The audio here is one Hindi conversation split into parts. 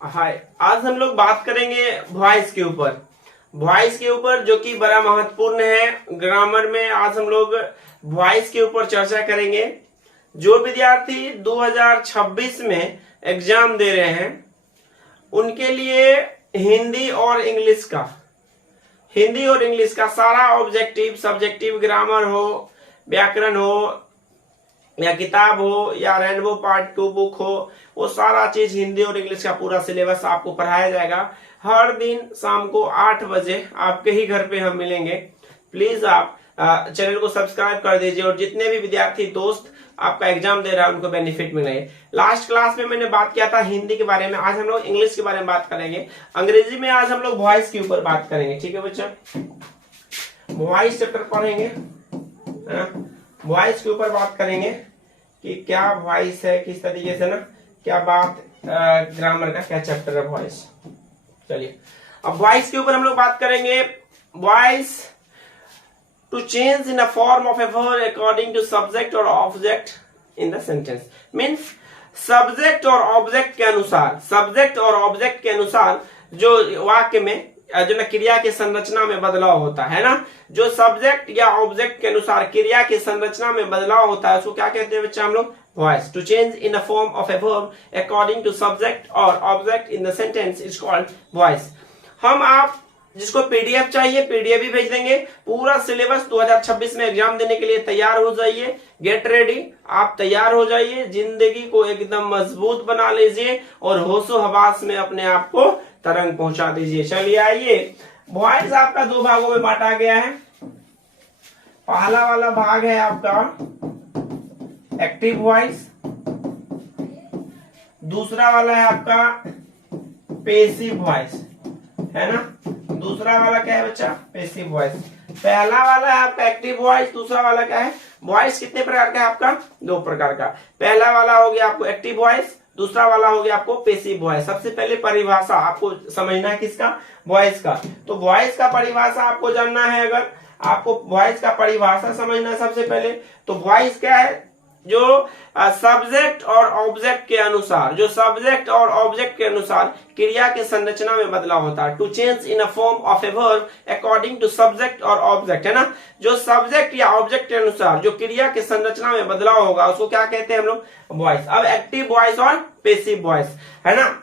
हाय, आज हम लोग बात करेंगे वॉइस के ऊपर। वॉइस के ऊपर जो कि बड़ा महत्वपूर्ण है ग्रामर में। आज हम लोग वॉइस के ऊपर चर्चा करेंगे। जो विद्यार्थी 2026 में एग्जाम दे रहे हैं उनके लिए हिंदी और इंग्लिश का सारा ऑब्जेक्टिव, सब्जेक्टिव, ग्रामर हो, व्याकरण हो या किताब हो या रेनबो पार्ट 2 बुक हो, वो सारा चीज हिंदी और इंग्लिश का पूरा सिलेबस आपको पढ़ाया जाएगा। हर दिन शाम को 8 बजे आपके ही घर पे हम मिलेंगे। प्लीज आप चैनल को सब्सक्राइब कर दीजिए और जितने भी विद्यार्थी दोस्त आपका एग्जाम दे रहा है उनको बेनिफिट मिलेंगे। लास्ट क्लास में मैंने बात किया था हिंदी के बारे में, आज हम लोग इंग्लिश के बारे में बात करेंगे। अंग्रेजी में आज हम लोग वॉइस के ऊपर बात करेंगे। ठीक है बच्चा, वॉइस चैप्टर पढ़ेंगे, वॉइस के ऊपर बात करेंगे कि क्या वॉइस है, किस तरीके से ना क्या बात, ग्रामर का क्या चैप्टर है वॉइस। चलिए अब वॉइस के ऊपर हम लोग बात करेंगे। Voice to change in a form of a word according to subject और object in the sentence. Means subject और ऑब्जेक्ट के अनुसार जो वाक्य में जो ना क्रिया की संरचना में बदलाव होता है ना, जो सब्जेक्ट या ऑब्जेक्ट के अनुसार क्रिया की संरचना में बदलाव होता है उसको क्या कहते हैं बच्चा हम लोग? Voice. To change in a form of a verb according to subject और object in the sentence is called voice. हम आप जिसको पीडीएफ चाहिए पीडीएफ भी भेज देंगे। पूरा सिलेबस 2026 में एग्जाम देने के लिए तैयार हो जाइए। गेट रेडी, आप तैयार हो जाइए, जिंदगी को एकदम मजबूत बना लीजिए और होशो हवास में अपने आप को तरंग पहुंचा दीजिए। चलिए आइए, वॉइस आपका 2 भागों में बांटा गया है। पहला वाला भाग है आपका एक्टिव वॉइस, दूसरा वाला है आपका पेसिव वॉइस, है ना। दूसरा वाला क्या है बच्चा? Passive voice. पहला वाला है आपका एक्टिव वॉइस, दूसरा वाला क्या है? वॉइस कितने प्रकार का है आपका? 2 प्रकार का। पहला वाला हो गया आपको एक्टिव वॉइस, दूसरा वाला हो गया आपको पेसिव वॉइस। सबसे पहले परिभाषा आपको समझना है किसका? वॉइस का। तो वॉइस का परिभाषा आपको जानना है। अगर आपको वॉइस का परिभाषा समझना है सबसे पहले, तो वॉइस क्या है? जो सब्जेक्ट और ऑब्जेक्ट के अनुसार क्रिया के संरचना में बदलाव होता है। To change in a form of a verb according to subject और ऑब्जेक्ट, है ना। जो सब्जेक्ट या ऑब्जेक्ट के अनुसार जो क्रिया के संरचना में बदलाव होगा उसको क्या कहते हैं हम लोग? वॉइस। अब एक्टिव वॉइस और पेसिव वॉइस, है ना।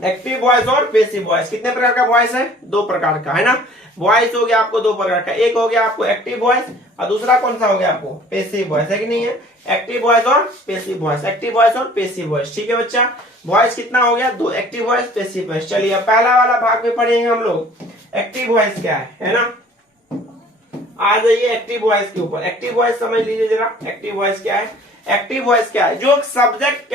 एक्टिव वॉइस और पेसिव वॉइस कितने प्रकार का वॉइस है? 2 प्रकार का, है ना। वॉइस हो गया आपको 2 प्रकार का, एक हो गया आपको एक्टिव वॉइस और दूसरा कौन सा हो गया आपको? पेसिव वॉइस, है कि नहीं है? एक्टिव वॉइस और पेसिव वॉइस, एक्टिव वॉइस और पेसिव वॉइस। ठीक है बच्चा, वॉइस कितना हो गया? 2, एक्टिव वॉइस, पेसिव वॉइस। चलिए पहला वाला भाग में पढ़ेंगे हम लोग एक्टिव वॉइस क्या है ना। आ जाइए एक्टिव वॉइस के ऊपर। एक्टिव वॉइस समझ लीजिए जरा, एक्टिव वॉइस क्या है? एक्टिव वॉइस क्या है? जो सब्जेक्ट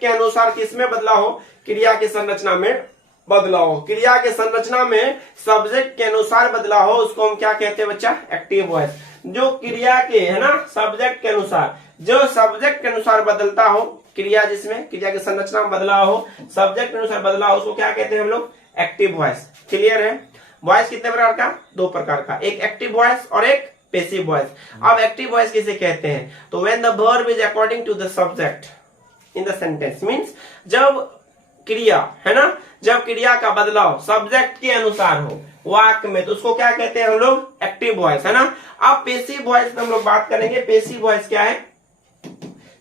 के अनुसार किसमें बदलाव हो? क्रिया की संरचना में बदलाव हो। क्रिया के संरचना में सब्जेक्ट के अनुसार बदलाव हो उसको हम क्या कहते हैं बच्चा? Active voice. जो क्रिया के, है ना, सब्जेक्ट के अनुसार, जो सब्जेक्ट के अनुसार बदलता हो, क्रिया जिसमें क्रिया की संरचना में बदलाव हो, सब्जेक्ट के अनुसार बदलाव हो, उसको क्या कहते हैं हम लोग? Active voice. क्लियर है? वॉइस कितने प्रकार का? 2 प्रकार का, एक एक्टिव वॉइस और एक पेसिव वॉइस। अब एक्टिव वॉइस किसे कहते हैं? तो when the verb is according to the subject in the sentence. Means जब क्रिया, है ना, जब क्रिया का बदलाव सब्जेक्ट के अनुसार हो वाक्य में, तो उसको क्या कहते हैं हम लोग? एक्टिव वॉइस, है ना। अब पेसिव वॉइस में हम लोग बात करेंगे। पेसिव वॉइस क्या है?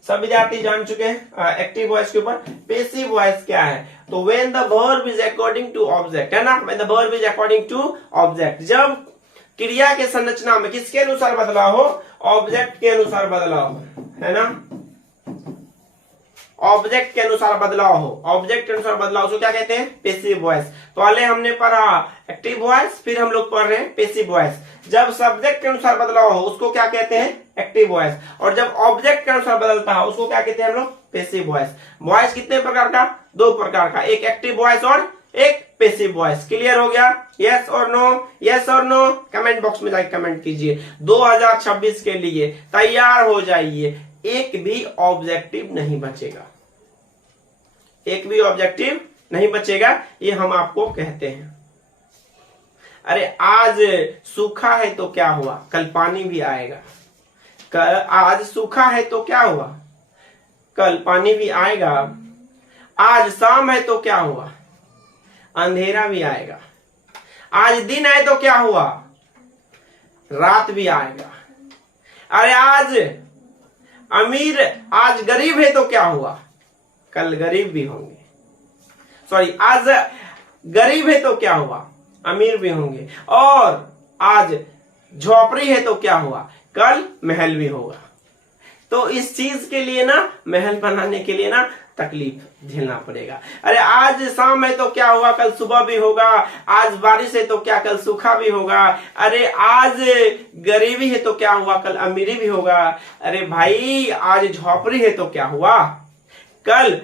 सब विद्यार्थी जान चुके हैं एक्टिव वॉइस के ऊपर। पेसिव वॉइस क्या है? तो when the verb is according to object, है ना, when the verb is according to object, जब क्रिया के संरचना में किसके अनुसार बदलाव हो? ऑब्जेक्ट के अनुसार बदलाव हो, है ना। ऑब्जेक्ट के अनुसार बदलाव हो, ऑब्जेक्ट के अनुसार बदलाव, उसको क्या कहते हैं? Passive voice. पहले हमने पढ़ा एक्टिव वॉइस, फिर हम लोग पढ़ रहे हैं पेसिव वॉइस। जब सब्जेक्ट के अनुसार बदलाव हो उसको क्या कहते हैं? Active voice. और जब ऑब्जेक्ट के अनुसार बदलता है उसको क्या कहते हैं हम लोग? Passive voice. वॉइस कितने प्रकार का? 2 प्रकार का, एक एक्टिव वॉइस और एक पेसिव वॉइस। क्लियर हो गया? यस और नो? यस और नो कमेंट बॉक्स में जाकर कमेंट कीजिए। 2026 के लिए तैयार हो जाइए, एक भी ऑब्जेक्टिव नहीं बचेगा, एक भी ऑब्जेक्टिव नहीं बचेगा, ये हम आपको कहते हैं। अरे आज सूखा है तो क्या हुआ? कल पानी भी आएगा। आज सूखा है तो क्या हुआ? कल पानी भी आएगा। आज शाम है तो क्या हुआ, अंधेरा भी आएगा। आज दिन है तो क्या हुआ, रात भी आएगा। अरे आज अमीर, आज गरीब है तो क्या हुआ, कल गरीब भी होंगे। सॉरी, आज गरीब है तो क्या हुआ, अमीर भी होंगे। और आज झोपड़ी है तो क्या हुआ, कल महल भी होगा। तो इस चीज के लिए ना, महल बनाने के लिए ना तकलीफ झेलना पड़ेगा। अरे आज शाम है तो क्या हुआ, कल सुबह भी होगा। आज बारिश है तो क्या, कल सूखा भी होगा। अरे आज गरीबी है तो क्या हुआ, कल अमीरी भी होगा। अरे भाई आज झोपड़ी है तो क्या हुआ, कल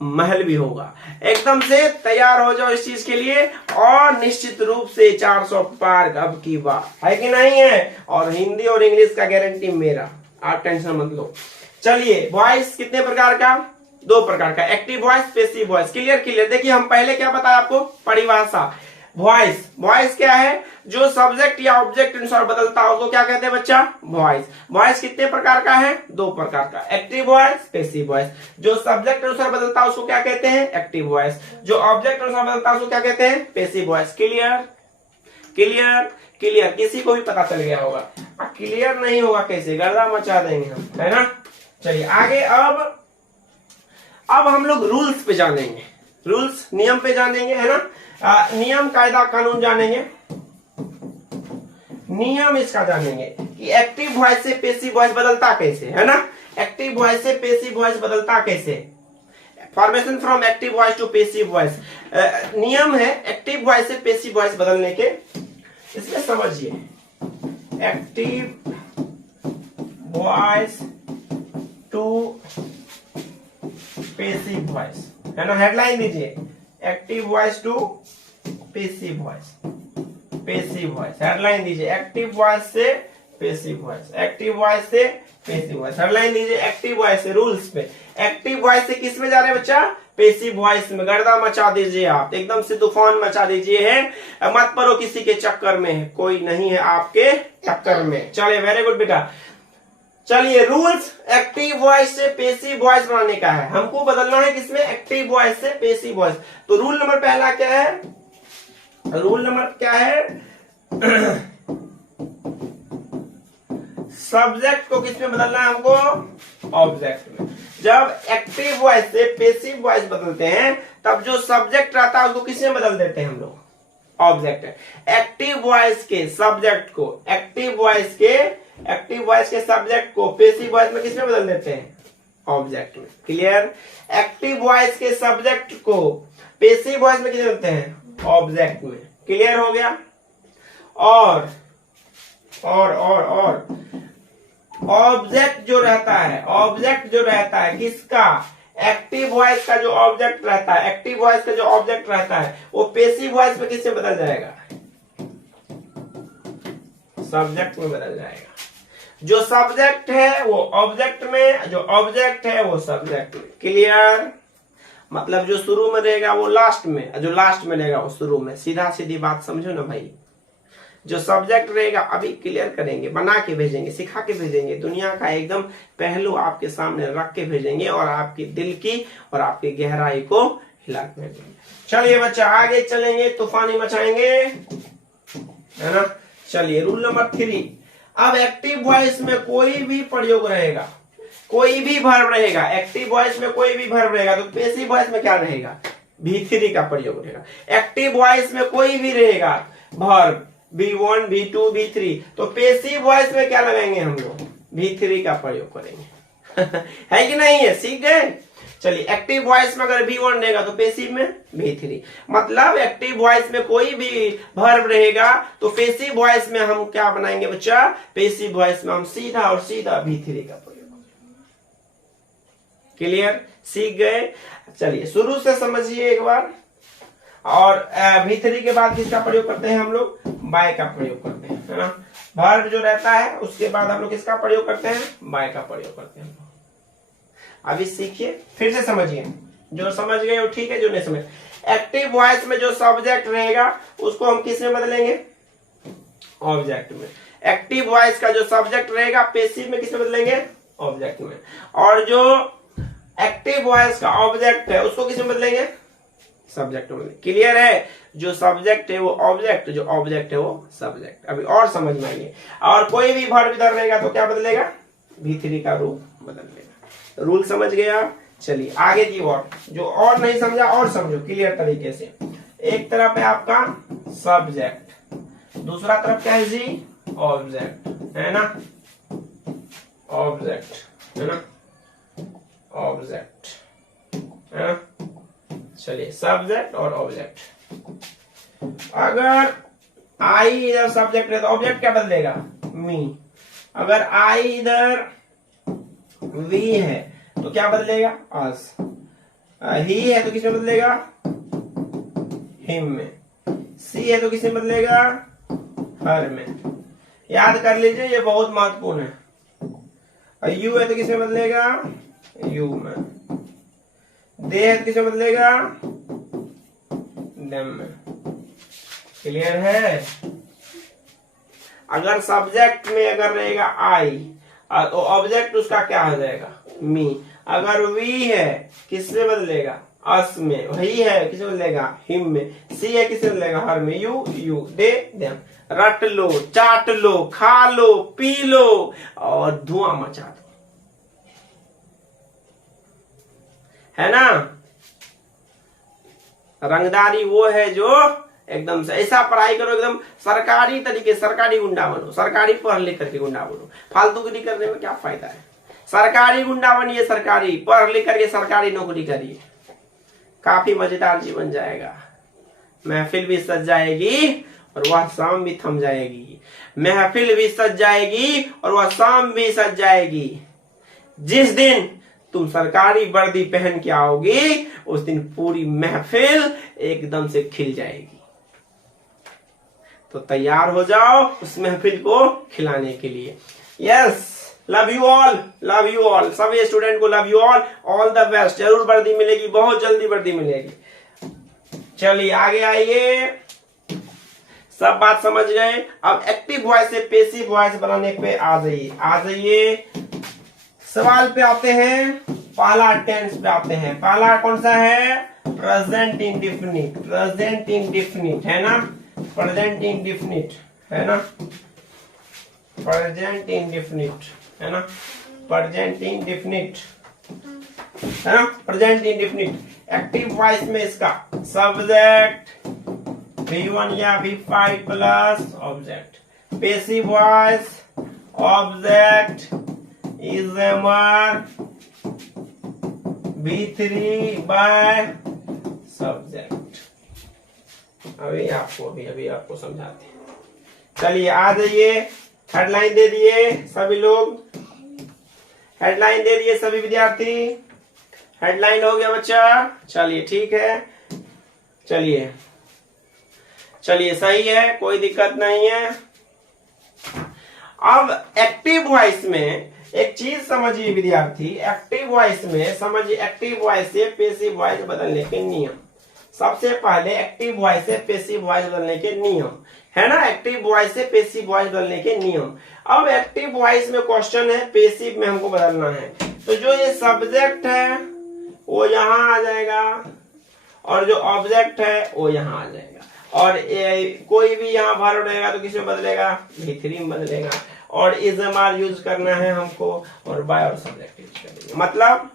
महल भी होगा। एकदम से तैयार हो जाओ इस चीज के लिए, और निश्चित रूप से 400 पार अब की बात है कि नहीं है। और हिंदी और इंग्लिश का गारंटी मेरा, आप टेंशन मत लो। चलिए, वॉइस कितने प्रकार का, 2 प्रकार का, active voice, passive voice. Clear. देखिए हम पहले क्या बताया आपको, परिभाषा। वॉइस क्या है, जो सब्जेक्ट या ऑब्जेक्ट अनुसार बदलता हो उसको क्या कहते हैं बच्चा, वॉइस कितने प्रकार का है, 2 प्रकार का, एक्टिव वॉइस, पैसिव वॉइस। जो सब्जेक्ट अनुसार बदलता है उसको क्या कहते हैं, एक्टिव वॉइस। जो ऑब्जेक्ट अनुसार बदलता है उसको क्या कहते हैं, पैसिव वॉइस। क्लियर, किसी को भी पता चल गया होगा। क्लियर नहीं होगा कैसे, गर्दा मचा देंगे हम, है ना। चलिए आगे, अब हम लोग रूल्स पे जानेंगे, रूल्स नियम पे जानेंगे, है ना। नियम कायदा कानून जानेंगे, नियम इसका जानेंगे कि एक्टिव वॉइस से पैसिव वॉइस बदलता कैसे, है ना। एक्टिव वॉइस से पैसिव वॉइस बदलता कैसे, formation from active voice to passive voice. नियम है एक्टिव वॉइस से पैसिव वॉइस बदलने के। इसमें समझिए, active voice to passive voice, है ना। हेडलाइन दीजिए, active voice to passive voice, headline दीजिए, एक्टिव वॉइस से पैसिव वॉइस, एक्टिव वॉइस से पैसिव वॉइस, हेडलाइन दीजिए, एक्टिव वॉइस से। रूल्स पे, एक्टिव वॉइस से किस में जा रहे हैं बच्चा, पैसिव वॉइस में। गर्दा मचा दीजिए आप, एकदम से तूफान मचा दीजिए, है मत पड़ो किसी के चक्कर में, कोई नहीं है आपके चक्कर में। चले, वेरी गुड बेटा। चलिए, रूल्स एक्टिव वॉइस से पैसिव वॉइस बनाने का है, हमको बदलना है किसमें, एक्टिव वॉइस से पैसिव वॉइस। तो रूल नंबर पहला क्या है, रूल नंबर क्या है, सब्जेक्ट को किसमें बदलना है हमको, ऑब्जेक्ट में। जब एक्टिव वॉइस से पैसिव वॉइस बदलते हैं तब जो सब्जेक्ट रहता है उसको किसमें बदल देते हैं हम लोग, ऑब्जेक्ट। एक्टिव वॉइस के सब्जेक्ट को, एक्टिव वॉइस के सब्जेक्ट को पैसिव वॉइस में किसमें बदल देते हैं, ऑब्जेक्ट में। क्लियर। एक्टिव वॉइस के सब्जेक्ट को पैसिव वॉइस में किसमें बदलते हैं, ऑब्जेक्ट में। क्लियर हो गया। और ऑब्जेक्ट जो रहता है किसका, एक्टिव वॉइस का जो ऑब्जेक्ट रहता है, एक्टिव वॉइस का जो ऑब्जेक्ट रहता है वो पैसिव वॉइस में किससे बदल जाएगा, सब्जेक्ट में बदल जाएगा। जो सब्जेक्ट है वो ऑब्जेक्ट में, जो ऑब्जेक्ट है वो सब्जेक्ट में। क्लियर। मतलब जो शुरू में रहेगा वो लास्ट में, जो लास्ट में रहेगा वो शुरू में। सीधा सीधी बात समझो ना भाई। जो सब्जेक्ट रहेगा, अभी क्लियर करेंगे, बना के भेजेंगे, सिखा के भेजेंगे, दुनिया का एकदम पहलू आपके सामने रख के भेजेंगे और आपकी दिल की और आपकी गहराई को हिला के भेजेंगे। चलिए बच्चा, आगे चलेंगे, तूफानी मचाएंगे, है ना। चलिए, रूल नंबर 3। अब एक्टिव वॉइस में कोई भी प्रयोग रहेगा, कोई भी वर्ब रहेगा, एक्टिव वॉइस में कोई भी वर्ब रहेगा तो पैसिव वॉइस में क्या रहेगा, V3 का प्रयोग रहेगा। एक्टिव वॉइस में कोई भी रहेगा वर्ब, V1, V2, V3, तो पैसिव वॉइस में क्या लगाएंगे हम लोग, V3 का प्रयोग करेंगे। है कि नहीं है, सीख गए। चलिए, एक्टिव वॉइस में अगर V1 रहेगा तो पैसिव में V3। मतलब एक्टिव वॉइस में कोई भी वर्ब रहेगा तो पैसिव वॉइस में हम क्या बनाएंगे बच्चा, पैसिव वॉइस में हम सीधा और सीधा V3 का प्रयोग। क्लियर, सीख गए। चलिए शुरू से समझिए एक बार। और V3 के बाद किसका प्रयोग करते हैं हम लोग, बाय का प्रयोग करते हैं, है ना। वर्ब जो रहता है उसके बाद हम लोग किसका प्रयोग करते हैं, बाय का प्रयोग करते हैं। अभी सीखिए, फिर से समझिए, जो समझ गए वो ठीक है, जो नहीं समझ। एक्टिव वॉइस में जो सब्जेक्ट रहेगा उसको हम किस में बदलेंगे, ऑब्जेक्ट में। एक्टिव वॉइस का जो सब्जेक्ट रहेगा पैसिव में किस में बदलेंगे, ऑब्जेक्ट में। और जो एक्टिव वॉइस का ऑब्जेक्ट है उसको किसमें बदलेंगे? सब्जेक्ट में। क्लियर है? जो सब्जेक्ट है वो ऑब्जेक्ट, जो ऑब्जेक्ट है वो सब्जेक्ट। अभी और समझ में आइए। और कोई भी वर्ब इधर रहेगा तो क्या बदलेगा? V3 का रूप बदल लेगा। रूल समझ गया? चलिए आगे की ओर। जो और नहीं समझा और समझो क्लियर तरीके से। एक तरफ है आपका सब्जेक्ट, दूसरा तरफ क्या है जी? ऑब्जेक्ट, है ना? ऑब्जेक्ट है ना? ऑब्जेक्ट है ना? चलिए सब्जेक्ट और ऑब्जेक्ट। अगर आई इधर सब्जेक्ट है तो ऑब्जेक्ट क्या बदलेगा? मी। अगर आई इधर वी है तो क्या बदलेगा? अस। ही है तो किसमें बदलेगा? हिम में। सी है तो किसमें बदलेगा? हर में। याद कर लीजिए ये बहुत महत्वपूर्ण है। यू है तो किसमें बदलेगा? यू में। दे है तो किसमें बदलेगा? देम में। क्लियर है? अगर सब्जेक्ट में अगर रहेगा आई तो ऑब्जेक्ट उसका क्या हो जाएगा? मी। अगर वी है किससे बदलेगा? अस में। वही है किससे बदलेगा? हिम में। सी है किससे बदलेगा? हर में। You you. They them. रट लो, चाट लो, खा लो, पी लो और धुआं मचा दो, है ना? रंगदारी वो है जो एकदम से ऐसा पढ़ाई करो, एकदम सरकारी तरीके, सरकारी गुंडा बनो, सरकारी पढ़ लिख करके गुंडा बनो। फालतूगिरी करने में क्या फायदा है? सरकारी गुंडा बनिए, सरकारी पढ़ लिख करके सरकारी नौकरी करिए, काफी मजेदार जीवन जाएगा। महफिल भी सज जाएगी और वह शाम भी थम जाएगी। महफिल भी सज जाएगी और वह शाम भी सज जाएगी। जिस दिन तुम सरकारी वर्दी पहन के आओगी उस दिन पूरी महफिल एकदम से खिल जाएगी। तो तैयार हो जाओ उस महफिल को खिलाने के लिए। Yes, love you all, love you all. सभी स्टूडेंट को love you all the best. जरूर वर्दी मिलेगी, बहुत जल्दी वर्दी मिलेगी। चलिए आगे आइए। सब बात समझ गए? अब एक्टिव वॉइस से पैसिव वॉइस बनाने पे आ जाइए। आ जाइए, सवाल पे आते हैं। पहला टेंस पे आते हैं। पहला कौन सा है? Present indefinite. प्रेजेंट इंडेफिनिट है ना? प्रेजेंट इंडेफिनिट है ना? प्रेजेंट इंडेफिनिट है ना? प्रेजेंट इंडेफिनिट है ना? Present indefinite. एक्टिव वॉइस में इसका सब्जेक्ट V1 या V5 plus object. Passive voice object is V3 by subject. अभी आपको समझाते हैं। चलिए आ जाइए, हेडलाइन दे दिए सभी लोग, हेडलाइन दे दिए सभी विद्यार्थी। हेडलाइन हो गया बच्चा? चलिए ठीक है, चलिए चलिए सही है, कोई दिक्कत नहीं है। अब एक्टिव वॉइस में एक चीज समझिए विद्यार्थी, एक्टिव वॉइस में समझिए, एक्टिव वॉइस से पैसिव वॉइस बदलने के नियम। सबसे पहले एक्टिव वॉइस से पैसिव वॉइस बदलने के नियम है ना? एक्टिव वॉइस से पैसिव वॉइस बदलने के नियम। अब एक्टिव वॉइस में क्वेश्चन है, पैसिव में हमको बदलना है। तो जो ये सब्जेक्ट है वो यहां आ जाएगा और जो ऑब्जेक्ट है वो यहां आ जाएगा। और कोई भी यहाँ वर्ब रहेगा तो किसमें बदलेगा? V3 में बदलेगा। और इज यूज करना है हमको और बाय और सब्जेक्ट यूज करेंगे। मतलब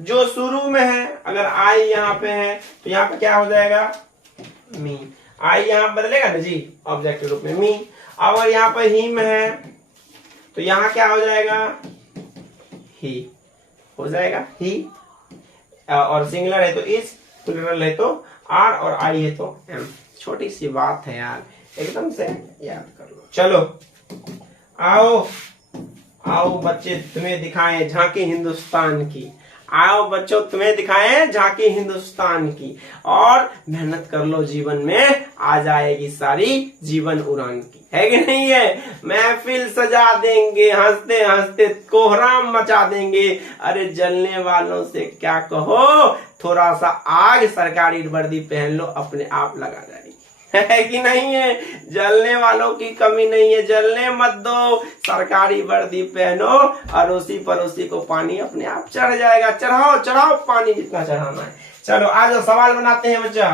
जो शुरू में है, अगर आई यहाँ पे है तो यहाँ पे क्या हो जाएगा? मी। आई यहाँ बदलेगा ना जी ऑब्जेक्ट के रूप में, मी। अगर यहाँ पे हिम है तो यहाँ क्या हो जाएगा? ही हो जाएगा, ही। और सिंगुलर है तो इज, प्लूरल है तो आर और आई है तो एम। छोटी सी बात है यार, एकदम से याद कर लो। चलो आओ आओ बच्चे, तुम्हें दिखाएं झांकी हिंदुस्तान की। आओ बच्चों, तुम्हें दिखाएं झांकी हिंदुस्तान की। और मेहनत कर लो, जीवन में आ जाएगी सारी जीवन उड़ान की, है कि नहीं है? महफिल सजा देंगे, हंसते हंसते कोहराम मचा देंगे। अरे जलने वालों से क्या कहो, थोड़ा सा आग सरकारी वर्दी पहन लो, अपने आप लगा जाएगी। है कि नहीं है? जलने वालों की कमी नहीं है, जलने मत दो, सरकारी वर्दी पहनो, अड़ोसी पड़ोसी को पानी अपने आप चढ़ जाएगा। चढ़ाओ चढ़ाओ पानी जितना चढ़ाना है। चलो आज सवाल बनाते हैं बच्चा।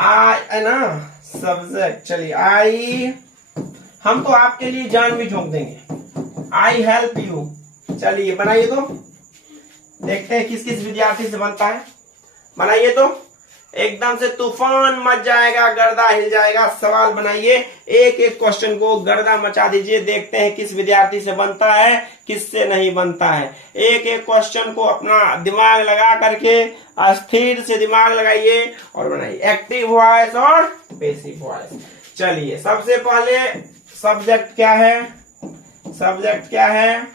आई है ना सब्जेक्ट। चलिए आई, हम तो आपके लिए जान भी झोंक देंगे। I help you. चलिए बनाइए तो, देखते हैं किस किस विद्यार्थी से बनता है। बनाइए तो, एकदम से तूफान मच जाएगा, गर्दा हिल जाएगा। सवाल बनाइए, एक एक क्वेश्चन को गर्दा मचा दीजिए। देखते हैं किस विद्यार्थी से बनता है, किससे नहीं बनता है। एक एक क्वेश्चन को अपना दिमाग लगा करके अस्थिर से दिमाग लगाइए और बनाइए। एक्टिव वॉइस और पैसिव वॉइस। चलिए सबसे पहले सब्जेक्ट क्या है? सब्जेक्ट क्या है?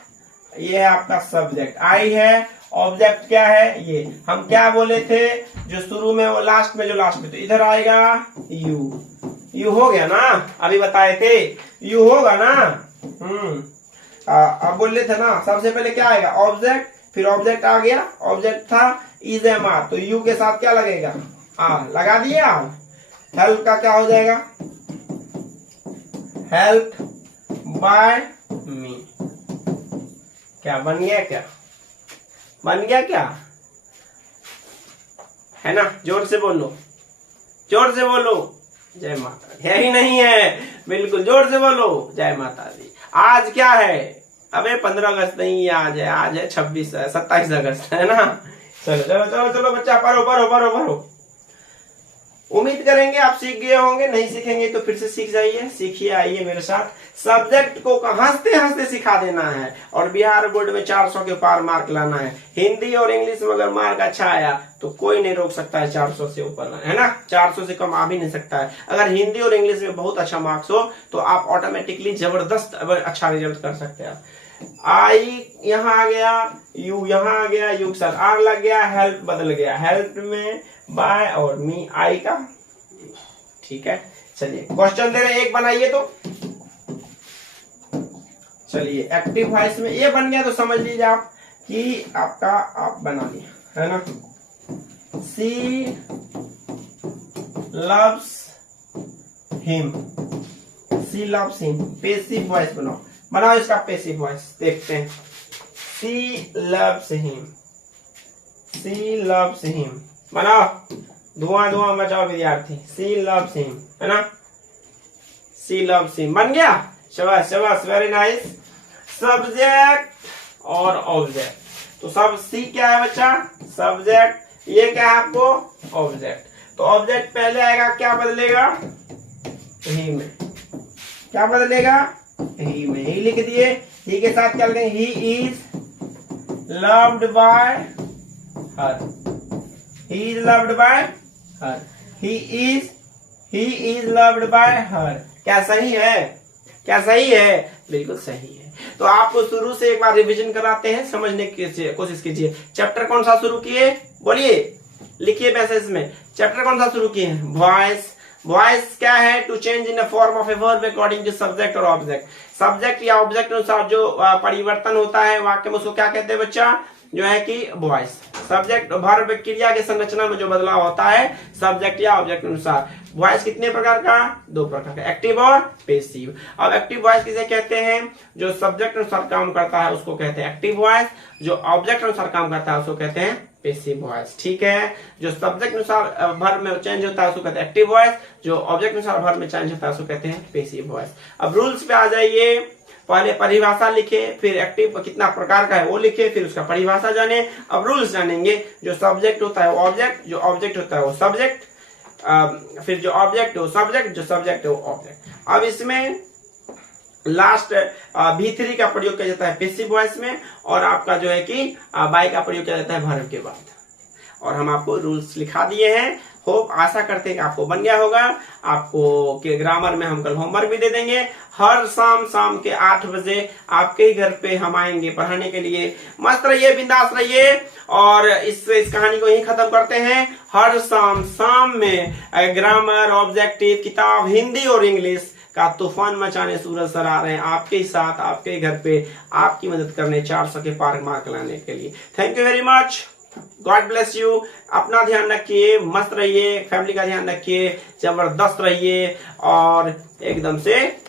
ये है आपका सब्जेक्ट, आई है। ऑब्जेक्ट क्या है? ये हम क्या बोले थे, जो शुरू में वो लास्ट में, जो लास्ट में, तो इधर आएगा यू। यू हो गया ना, अभी बताए थे यू होगा ना। अब बोले थे ना, सबसे पहले क्या आएगा? ऑब्जेक्ट, फिर ऑब्जेक्ट आ गया, ऑब्जेक्ट था इज एम आर, तो यू के साथ क्या लगेगा? लगा दिया। हेल्प का क्या हो जाएगा? हेल्प बाय मी। क्या बन गया? क्या बन गया? क्या है ना? जोर से बोलो, जोर से बोलो। जय माता दी। है ही नहीं है? बिल्कुल जोर से बोलो, जय माता दी। आज क्या है? अबे 15 अगस्त नहीं, आज है, आज है 27 अगस्त, है ना? चलो चलो चलो चलो बच्चा, पढ़ो पढ़ो पढ़ो पढ़ो। उम्मीद करेंगे आप सीख गए होंगे, नहीं सीखेंगे तो फिर से सीख जाइए, सीखिए, आइए मेरे साथ। सब्जेक्ट को हंसते हंसते सिखा देना है और बिहार बोर्ड में 400 के पार मार्क लाना है। हिंदी और इंग्लिश में अगर मार्क अच्छा आया तो कोई नहीं रोक सकता है 400 से ऊपर, है ना? 400 से कम आ भी नहीं सकता है। अगर हिंदी और इंग्लिश में बहुत अच्छा मार्क्स हो तो आप ऑटोमेटिकली जबरदस्त अच्छा रिजल्ट कर सकते हैं। आई यहाँ आ गया, यू यहाँ आ गया, यू के साथ आर लग गया, हेल्प बदल गया, हेल्प में बाय और मी, आई का। ठीक है, चलिए क्वेश्चन दे रहे, एक बनाइए तो। चलिए एक्टिव वॉइस में ये बन गया तो समझ लीजिए आप कि आपका आप बना लिया, है ना? सी लव्स हिम, सी लव्स हिम। पैसिव वॉइस बनाओ, बनाओ इसका पैसिव वॉइस, देखते हैं। सी लव्स हिम, सी लव्स हिम बनाओ। धुआं धुआं मचाओ विद्यार्थी। सी लव्स हिम, है ना? सी लव्स हिम बन गया। शाबाश शाबाश, वेरी नाइस। सब्जेक्ट और ऑब्जेक्ट, तो सब सी क्या है बच्चा? सब्जेक्ट। ये क्या है आपको? ऑब्जेक्ट। तो ऑब्जेक्ट पहले आएगा, क्या बदलेगा? ही में। क्या बदलेगा? ही में। ही लिख दिए। ही के साथ क्या लिखेंगे? He is loved by her, he is loved by her, he is loved by her। क्या सही है? क्या सही है? बिल्कुल सही है। तो आपको शुरू से एक बार रिवीजन कराते हैं, समझने की कोशिश कीजिए। चैप्टर कौन सा शुरू किए? बोलिए, लिखिए मैसेज में। चैप्टर कौन सा शुरू किए? वॉइस। वॉइस क्या है? To change in the form of a verb according to subject और ऑब्जेक्ट। सब्जेक्ट या ऑब्जेक्ट अनुसार जो परिवर्तन होता है वाक्य में, उसको क्या कहते हैं बच्चा? जो है कि वॉइस। सब्जेक्ट वर्ब क्रिया के संरचना में जो बदलाव होता है सब्जेक्ट या ऑब्जेक्ट अनुसार। वॉइस कितने प्रकार का? 2 प्रकार का, एक्टिव और पैसिव। अब एक्टिव वॉइस किसे कहते हैं? जो सब्जेक्ट अनुसार काम करता है उसको कहते हैं एक्टिव वॉइस, जो ऑब्जेक्ट अनुसार काम करता है उसको कहते हैं पैसिव वॉइस। ठीक है, जो सब्जेक्ट अनुसार वर्ब में चेंज होता है उसको कहते हैं एक्टिव वॉइस, जो ऑब्जेक्ट अनुसार वर्ब में चेंज होता है उसको कहते हैं पैसिव वॉइस। अब रूल्स पे आ जाइए। पहले परिभाषा लिखे, फिर एक्टिव कितना प्रकार का है वो लिखे, फिर उसका परिभाषा जाने। अब रूल्स जानेंगे। जो सब्जेक्ट होता है वो ऑब्जेक्ट, जो ऑब्जेक्ट होता है वो सब्जेक्ट, फिर जो ऑब्जेक्ट है वो सब्जेक्ट, जो सब्जेक्ट है वो ऑब्जेक्ट। अब इसमें लास्ट V3 का प्रयोग किया जाता है पैसिव वॉइस में, और आपका जो है कि बाय का प्रयोग किया जाता है वर्ब के बाद। और हम आपको रूल्स लिखा दिए हैं। होप, आशा करते हैं कि आपको बन गया होगा। आपको के ग्रामर में हम कल होमवर्क भी दे देंगे। हर शाम के 8 बजे आपके ही घर पे हम आएंगे पढ़ाने के लिए। मस्त रहिए, बिंदास रहिए। और इस कहानी को यही खत्म करते हैं। हर शाम में ग्रामर, ऑब्जेक्टिव, किताब, हिंदी और इंग्लिश का तूफान मचाने सूरज सर आ रहे हैं आपके ही साथ, आपके घर पे, आपकी मदद करने 400 के पार मार्क लाने के लिए। Thank you very much. God bless you. अपना ध्यान रखिए, मस्त रहिए, फैमिली का ध्यान रखिए, जबरदस्त रहिए और एकदम से